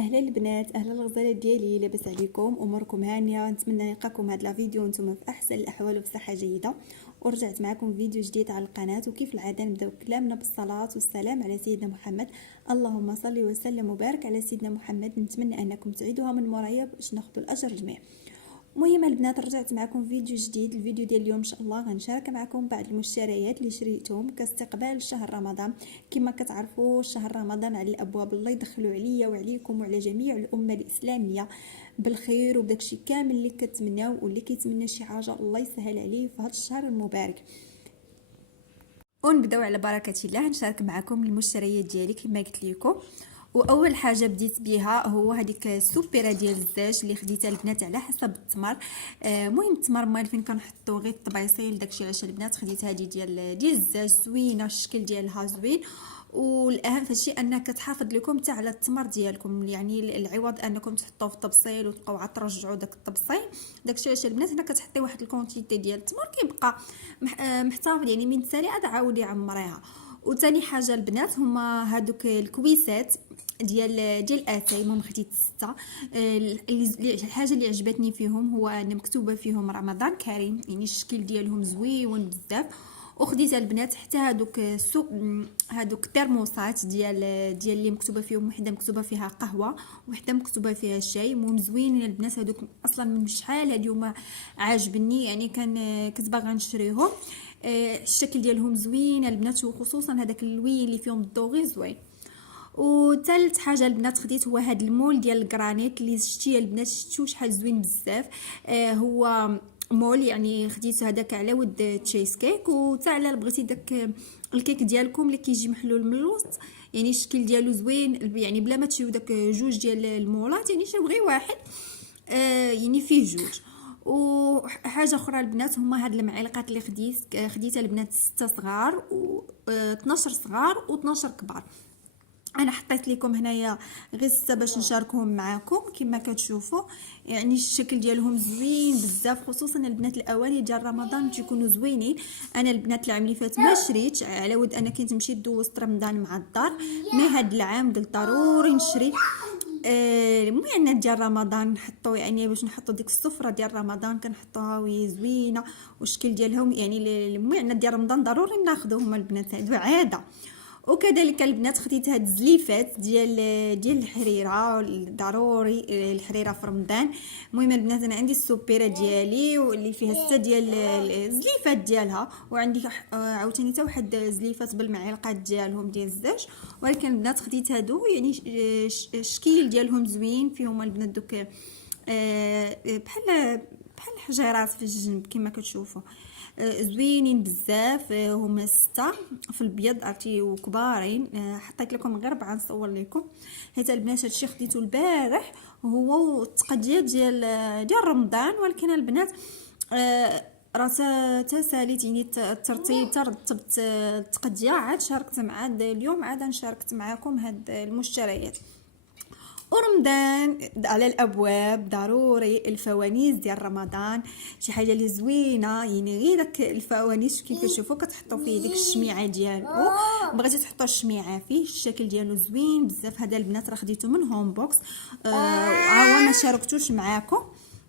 اهلا البنات، اهلا الغزالات ديالي، لاباس عليكم؟ اموركم هانيه؟ نتمنى نلقاكم هذا الفيديو وانتم في احسن الاحوال وفي صحه جيده. ورجعت معكم فيديو جديد على القناه، وكيف العاده نبداو كلامنا بالصلاه والسلام على سيدنا محمد. اللهم صل وسلم وبارك على سيدنا محمد. نتمنى انكم تعيدوها من مورايا باش ناخذوا الاجر الجميع. المهم البنات، رجعت معكم فيديو جديد. الفيديو ديال اليوم ان شاء الله غنشارك معكم بعض المشتريات اللي شريتهم كاستقبال شهر رمضان. كما كتعرفوا شهر رمضان على الابواب، الله يدخلوا عليا وعليكم وعلى جميع الامه الاسلاميه بالخير وداكشي كامل اللي كتمناو، واللي كيتمنى شي حاجه الله يسهل عليه في هذا الشهر المبارك. ونبداو على بركه الله. نشارك معكم المشتريات ديالي كما قلت لكم. واول حاجه بديت بها هو هذيك السوبيره ديال الزاج اللي خديتها البنات على حسب التمر. المهم التمر مال فين كنحطوا غير الطبيصيل داكشي علاش البنات خديت هذه ديال الزاج، زوينه الشكل ديالها زوين. والاهم في الشيء انها كتحافظ لكم حتى على التمر ديالكم، يعني العوض انكم تحطوه في الطبسيل وتبقاو عاد ترجعوا داك الطبسيل. داكشي علاش البنات هنا كتحطي واحد الكونتيتي ديال التمر كيبقى محتفظ، يعني من سريعه تعاودي عمريها. وثاني حاجه البنات هما هادوك الكويسات ديال اتاي، المهم خديت 6. الحاجه اللي عجبتني فيهم هو ان مكتوبه فيهم رمضان كريم، يعني الشكل ديالهم زويون بزاف. وخديت البنات حتى هادوك الترموسات ديال اللي مكتوبه فيهم، وحده مكتوبه فيها قهوه وحده مكتوبه فيها شاي. المهم زوينين البنات هادوك، اصلا من شحال هاد اليوم عاجبني، يعني كنت باغا نشريهم. الشكل ديالهم زوين البنات، وخصوصا هذاك اللوين اللي فيهم الضوغي زوين. وثالث حاجه البنات خديت هو هذا المول ديال الجرانيت اللي شتي البنات، شفتوا شحال زوين بزاف. هو مول، يعني خديت هذاك على ود تشيز كيك، وتا على بغيتي داك الكيك ديالكم اللي كيجي محلول من الوسط، يعني الشكل ديالو زوين، يعني بلا ما تشريو داك جوج ديال المولات، يعني شريو غير واحد يعني فيه جوج. وحاجه اخرى البنات هما هاد المعلقات اللي خديت البنات 6 صغار و 12 صغار و12 كبار. انا حطيت لكم هنايا غير 6 باش نشاركهم معكم. كما كتشوفوا يعني الشكل ديالهم زوين بزاف، خصوصا البنات الاواني ديال رمضان تيكونوا زوينين. انا البنات العام اللي فات ما شريتش على ود انا كنت مشيت دوزت رمضان مع الدار، مي هاد العام قلت ضروري نشري. المهم ديال رمضان نحطوا، يعني باش نحطوا ديك السفره ديال رمضان كنحطوها وهي زوينه والشكل ديالهم، يعني المهم ديال رمضان ضروري ناخذوهم البنات، هادو عاده. وكذلك البنات خديت هاد الزليفات ديال الحريره، ضروري الحريره في رمضان. المهم البنات انا عندي السوبيره ديالي واللي فيها 6 ديال الزليفات ديالها، وعندي عاوتاني حتى واحد زليفات بالمعلقات ديالهم ديال الزاج. ولكن البنات خديت هادو، يعني الشكل ديالهم زوين، فيهم البنات دوك بحال الحجيرات في الجنب كما كتشوفوا، زوينين بزاف. هما 6 في البيض عرفتي وكبارين. حطيت لكم غير 4 نصور لكم، حيت البنات هادشي خديته البارح هو التقديه ديال رمضان. ولكن البنات راه تساليت، يعني الترتيب ترتبت التقديه، عاد شاركت مع اليوم، عاد نشاركت معكم هاد المشتريات. ورمضان على الابواب، ضروري الفوانيس ديال رمضان، شي حاجه اللي زوينه، يعني غير داك الفوانيس كيف كتشوفوا كتحطوا فيه ديك الشميعه ديالو، بغيتي تحطوا الشميعه فيه، الشكل ديالو زوين بزاف. هذا البنات راه خديته من هوم بوكس، هو ما شاركتوش معاكم،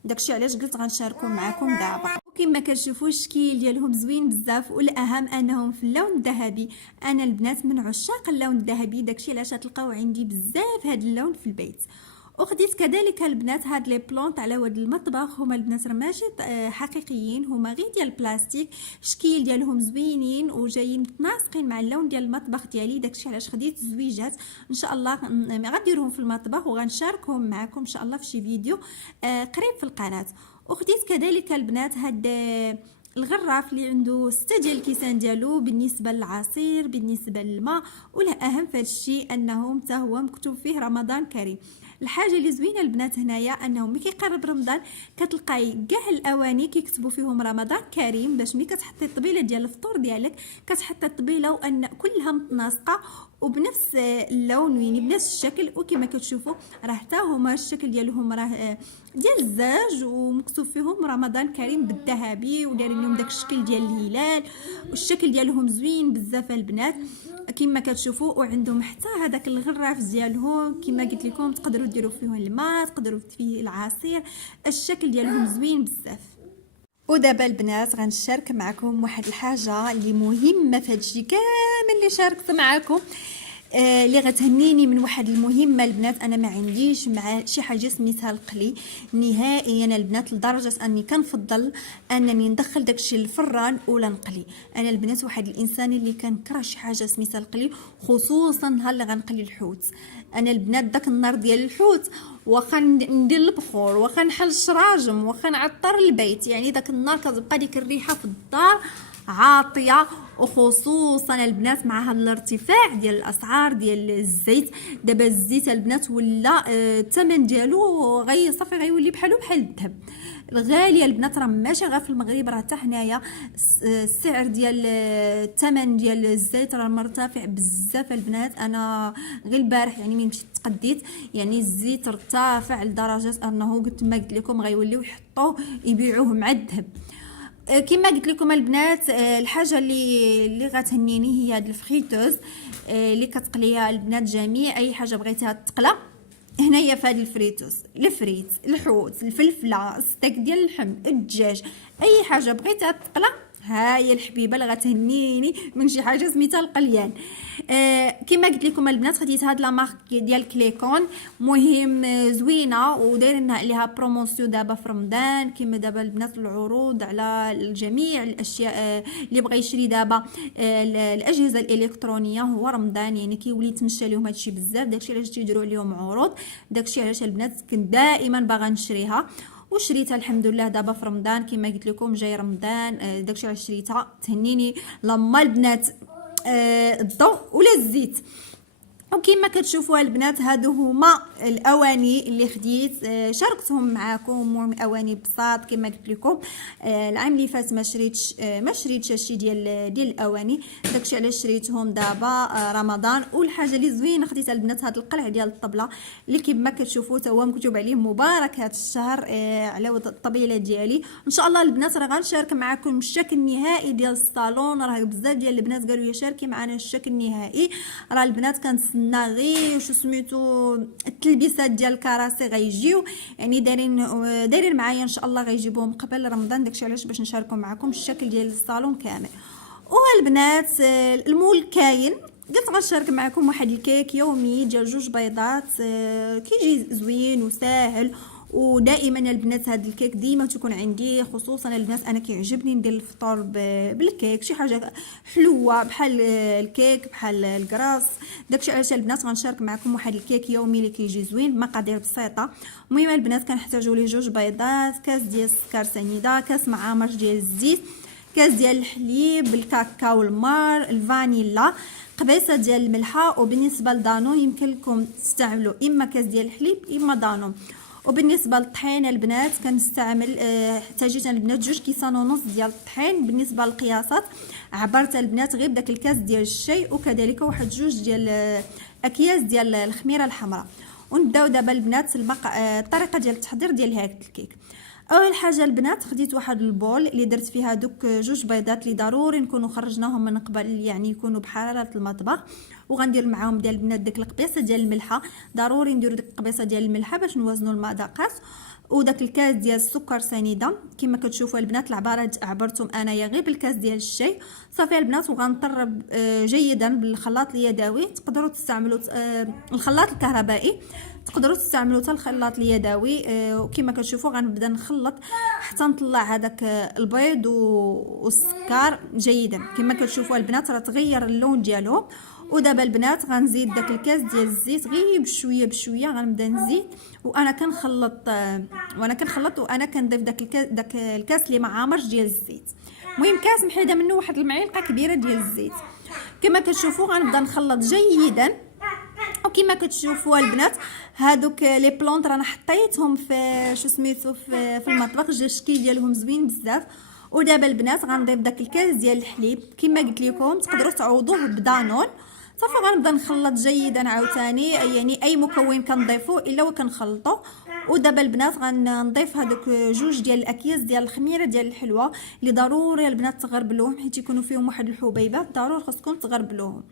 داكشي علاش قلت غنشاركو معاكم دابا. وكما كتشوفوا الشكل ديالهم زوين بزاف، والاهم انهم في اللون الذهبي. انا البنات من عشاق اللون الذهبي، داكشي علاش تلقاو عندي بزاف هذا اللون في البيت. وخديت كذلك البنات هاد لي بلونط على ود المطبخ، هما البنات ماشي حقيقيين، هما غير ديال البلاستيك، الشكل ديالهم زوينين وجايين متناسقين مع اللون ديال المطبخ ديالي، داكشي علاش خديت زويجات. ان شاء الله غنديرهم في المطبخ وغنشاركهم معكم ان شاء الله في شي فيديو قريب في القناه. وخديت كذلك البنات هاد الغراف اللي عنده 6 ديال الكيسان ديالو، بالنسبه للعصير بالنسبه للماء. والاهم في الشيء انه حتى هو مكتوب فيه رمضان كريم. الحاجه اللي زوينه البنات هنايا انه ملي كيقرب رمضان كتلقاي كاع الاواني كيكتبوا فيهم رمضان كريم، باش ملي كتحطي الطبيله ديال الفطور ديالك كتحطي الطبيله وان كلها متناسقه وبنفس اللون، يعني بنفس الشكل. وكما كتشوفوا راه حتى هما الشكل ديالهم راه ديال الزاج، ومكتوب فيهم رمضان كريم بالذهبي، ودايرين لهم داك الشكل ديال الهلال، والشكل ديالهم زوين بزاف البنات. كما كتشوفوا، وعندهم حتى هذاك الغراف ديالهم كما قلت لكم، تقدروا ديروا فيه الماء، تقدروا فيه العصير. الشكل ديالهم زوين بزاف. ودابا البنات غنشارك معكم واحد الحاجه اللي مهمه في هادشي كامل اللي شاركت معكم، اللي غتهنيني من واحد المهمه البنات. انا ما عنديش مع شي حاجه سميتها القلي نهائيا البنات، لدرجه اني كنفضل انني ندخل داكشي للفران ولا نقلي. انا البنات واحد الانسان اللي كنكره شي حاجه سميتها القلي، خصوصا نهار اللي غنقلي الحوت. انا البنات داك النار ديال الحوت واخا ندير البخور، واخا نحل الشراجم، واخا نعطر البيت، يعني داك النار كتبقى ديك الريحه في الدار عاطيه. وخصوصا البنات مع هذا الارتفاع ديال الاسعار ديال الزيت. دابا الزيت البنات ولا الثمن ديالو صافي غيولي بحال الذهب. الغاليه البنات راه ماشي غير في المغرب، راه حتى حنايا السعر ديال الثمن ديال الزيت راه مرتفع بزاف البنات. انا غير البارح يعني من مشيت تقديت، يعني الزيت ارتفع لدرجه انه قلت ما قلت لكم غيوليو يحطوه يبيعوه مع الذهب. كما قلت لكم البنات، الحاجه اللي غتهنيني هي هاد الفريتوز اللي كتقليها البنات جميع اي حاجه بغيتيها تقلى. هنايا في هاد الفريتوز، الفريت، الحوت، الفلفله، الستيك ديال اللحم، الدجاج، اي حاجه بغيتيها تقلى ها هي الحبيبه اللي غتهنيني من شي حاجه سميتها القليان. كما قلت لكم البنات، خديت هاد لا مارك ديال كليكون، مهم زوينه ودايرين عليها بروموسيون دابا في رمضان. كما دابا البنات العروض على الجميع الاشياء اللي بغى يشري دابا الاجهزه الالكترونيه هو رمضان، يعني كيولي يتمشى لهم هادشي بزاف. داكشي علاش تيديروا عليهم عروض، داكشي علاش البنات كنت دائما باغا نشريها وشريتها الحمد لله دابا في رمضان. كما قلت لكم جاي رمضان، داكشي علاش شريتها. تهنيني لما البنات الضوء ولا الزيت. وكما كتشوفوا البنات هادو هما الاواني اللي خديت، شاركتهم معكم. المهم اواني بساط كما قلت لكم. العام اللي فات ما شريتش هادشي ديال الاواني، داكشي علاش شريتهم دابا رمضان. والحاجه اللي زوينه خديت البنات هاد القلع ديال الطبله اللي كما كتشوفوا تا هو مكتوب عليه مبارك هاد الشهر على الطبيله ديالي. ان شاء الله البنات راه غنشارك معكم الشكل النهائي ديال الصالون. راه بزاف ديال البنات قالوا لي شاركي معنا الشكل النهائي. راه البنات كنتسنى غير شو سميتو التلبيسات ديال الكراسي غيجيو، يعني دايرين معايا ان شاء الله غيجيبوهم قبل رمضان. داكشي علاش باش نشاركوا معكم الشكل ديال الصالون كامل. والبنات المول كاين، قلت غنشارك معكم واحد الكيك يومي ديال 2 بيضات، كيجي زوين وساهل. ودائما البنات هاد الكيك ديما تكون عندي، خصوصا البنات انا كيعجبني ندير الفطور بالكيك، شي حاجه حلوه بحال الكيك بحال الكراس. داكشي علاش البنات غنشارك معكم واحد الكيك يومي اللي كيجي زوين بمقادير بسيطه. المهم البنات كنحتاجوا ليه 2 بيضات، كاس ديال السكر سنيده، كاس معامر ديال الزيت، كاس ديال الحليب، الكاكاو، المار، الفانيلا، قبيصه ديال الملحه. وبالنسبه لدانون يمكن لكم تستعملوا اما كاس ديال الحليب اما دانون. وبالنسبه للطحين البنات كنستعمل احتاجيت البنات 2 كيسان ونص ديال الطحين. بالنسبه للقياسات عبرت البنات غير داك الكاس ديال الشاي، وكذلك واحد 2 ديال اكياس ديال الخميره الحمراء. ونبداو دابا البنات الطريقه ديال التحضير ديال هذا الكيك. اول حاجه البنات خديت واحد البول اللي درت فيها دوك 2 بيضات اللي ضروري نكونوا خرجناهم من قبل، يعني يكونوا بحراره المطبخ. وغندير معاهم ديال البنات ديك القبيصه ديال الملحه، ضروري نديروا ديك القبيصه ديال الملحه باش نوازنوا المذاقات. وداك الكاس ديال السكر سنيده كما كتشوفوا البنات. العباره عبرتهم انايا غير بالكاس ديال الشاي صافي البنات. وغنطرب جيدا بالخلاط اليدوي. تقدروا تستعملوا الخلاط الكهربائي، تقدروا تستعملوا حتى الخلاط اليدوي. وكما كتشوفوا غنبدا نخلط حتى نطلع هذاك البيض والسكر جيدا. كما كتشوفوا البنات راه تغير اللون ديالو. ودابا البنات غنزيد داك الكاس ديال الزيت غير بشويه بشويه. غنبدا نزيد وانا كنخلط وانا كنضيف داك الكاس اللي معامر ديال الزيت. المهم كاس محيده منه واحد المعلقه كبيره ديال الزيت. كما كتشوفوا غنبدا نخلط جيدا. وكما كتشوفوا البنات هادوك لي بلونط رانا حطيتهم في شو سميتو في المطبخ، جا الشكل ديالهم زوين بزاف. ودابا البنات غنضيف داك الكاس ديال الحليب. كما قلت لكم تقدروا تعوضوه بدانون. صافي غنبدا نخلط جيدا عاوتاني، يعني اي مكون كنضيفوه الا وكنخلطو. ودابا البنات غنضيف هذوك 2 ديال الاكياس ديال الخميره ديال الحلوه اللي ضروري البنات تغربلوهم حيت يكونوا فيهم واحد الحبيبات، ضروري خاصكم تغربلوهم.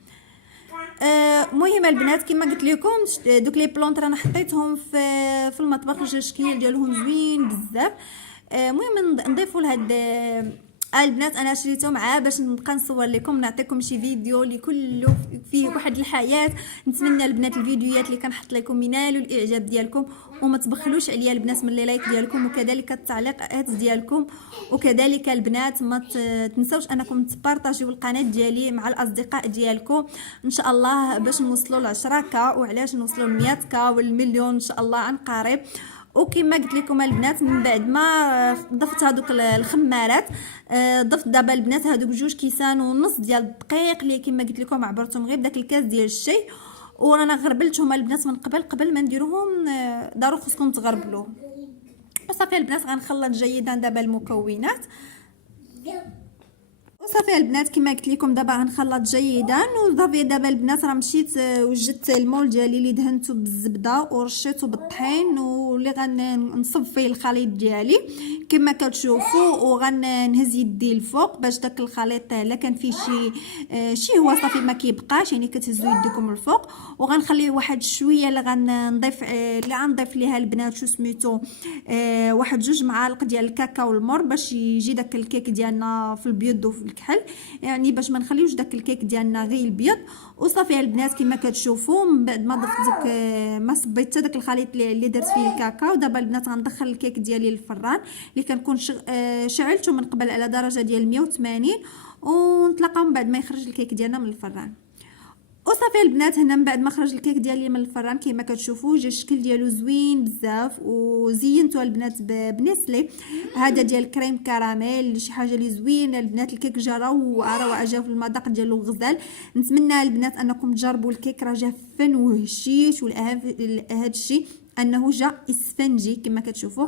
مهم البنات كما قلت لكم دوك لي بلونط رانا حطيتهم في المطبخ، جا الشكل ديالهم زوين بزاف. مهم نضيفوا لهاد البنات انا شريتهم باش نبقى نصور لكم، نعطيكم شي فيديو اللي كله فيه واحد الحياه. نتمنى البنات الفيديوهات اللي كنحط لكم ينالوا الاعجاب ديالكم، وما تبخلوش عليا البنات من لي لايك ديالكم، وكذلك التعليقات ديالكم، وكذلك البنات ما تنساوش انكم تبارطاجيو القناه ديالي مع الاصدقاء ديالكم ان شاء الله، باش نوصلوا ل 10 كا، وعلاش نوصلوا ل 100 كا والمليون ان شاء الله عن قريب. وكما قلت لكم البنات من بعد ما ضفت هذوك الخمارات، ضفت دابا البنات هذوك 2 كيسان ونص ديال الدقيق اللي كما قلت لكم عبرتهم غير بداك الكاس ديال الشاي، ورانا غربلتهم البنات من قبل ما نديروهم، ضروري خصكم تغربلوهم. وصافي البنات غنخلط جيدا دابا المكونات. وصافي البنات كما قلت لكم دابا غنخلط جيدا. وصافي دابا البنات راه مشيت وجدت المول ديالي اللي دهنته بالزبده ورشيته بالطحين، واللي غنصب فيه الخليط ديالي كما كتشوفوا، وغنهز يدي الفوق باش داك الخليط الا كان فيه شي هو صافي ما كيبقاش، يعني كتهزوا يديكم الفوق. وغنخليه واحد شويه اللي غنضيف ليها البنات شو سميتو، واحد 2 معالق ديال الكاكاو المر باش يجي داك الكيك ديالنا في البيض وفي الكحل، يعني باش ما نخليوش داك الكيك ديالنا غير البيض. وصافي البنات كما كتشوفوا من بعد ما ضفت ما صبيت حتى داك الخليط اللي درت فيه الكاكاو، دابا البنات غندخل الكيك ديالي للفران اللي كنكون شعلته من قبل على درجه ديال 180، ونتلاقاو من بعد ما يخرج الكيك ديالنا من الفران. وصافي البنات هنا من بعد ما خرج الكيك ديالي من الفران كما كتشوفوا جا الشكل ديالو زوين بزاف، وزينته البنات بنسلي هذا ديال كريم كراميل، شي حاجه اللي زوينه البنات. الكيك جا روعه جا في المذاق ديالو غزال. نتمنى البنات انكم تجربوا الكيك، راه جا فن وهشيش، والاهم هذا الشيء انه جا اسفنجي كما كتشوفوا،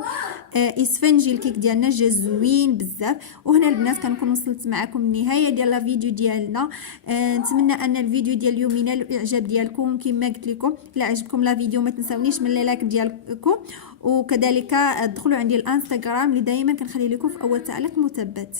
اسفنجي الكيك ديالنا جا زوين بزاف. وهنا البنات كنكون وصلت معكم النهايه ديال الفيديو ديالنا. نتمنى ان الفيديو ديال اليوم ينال الاعجاب ديالكم. كما قلت لكم الا عجبكم لا فيديو ما تنساونيش من لايك ديالكم، وكذلك ادخلوا عندي الانستغرام اللي دائما كنخلي لكم في اول تعليق مثبت.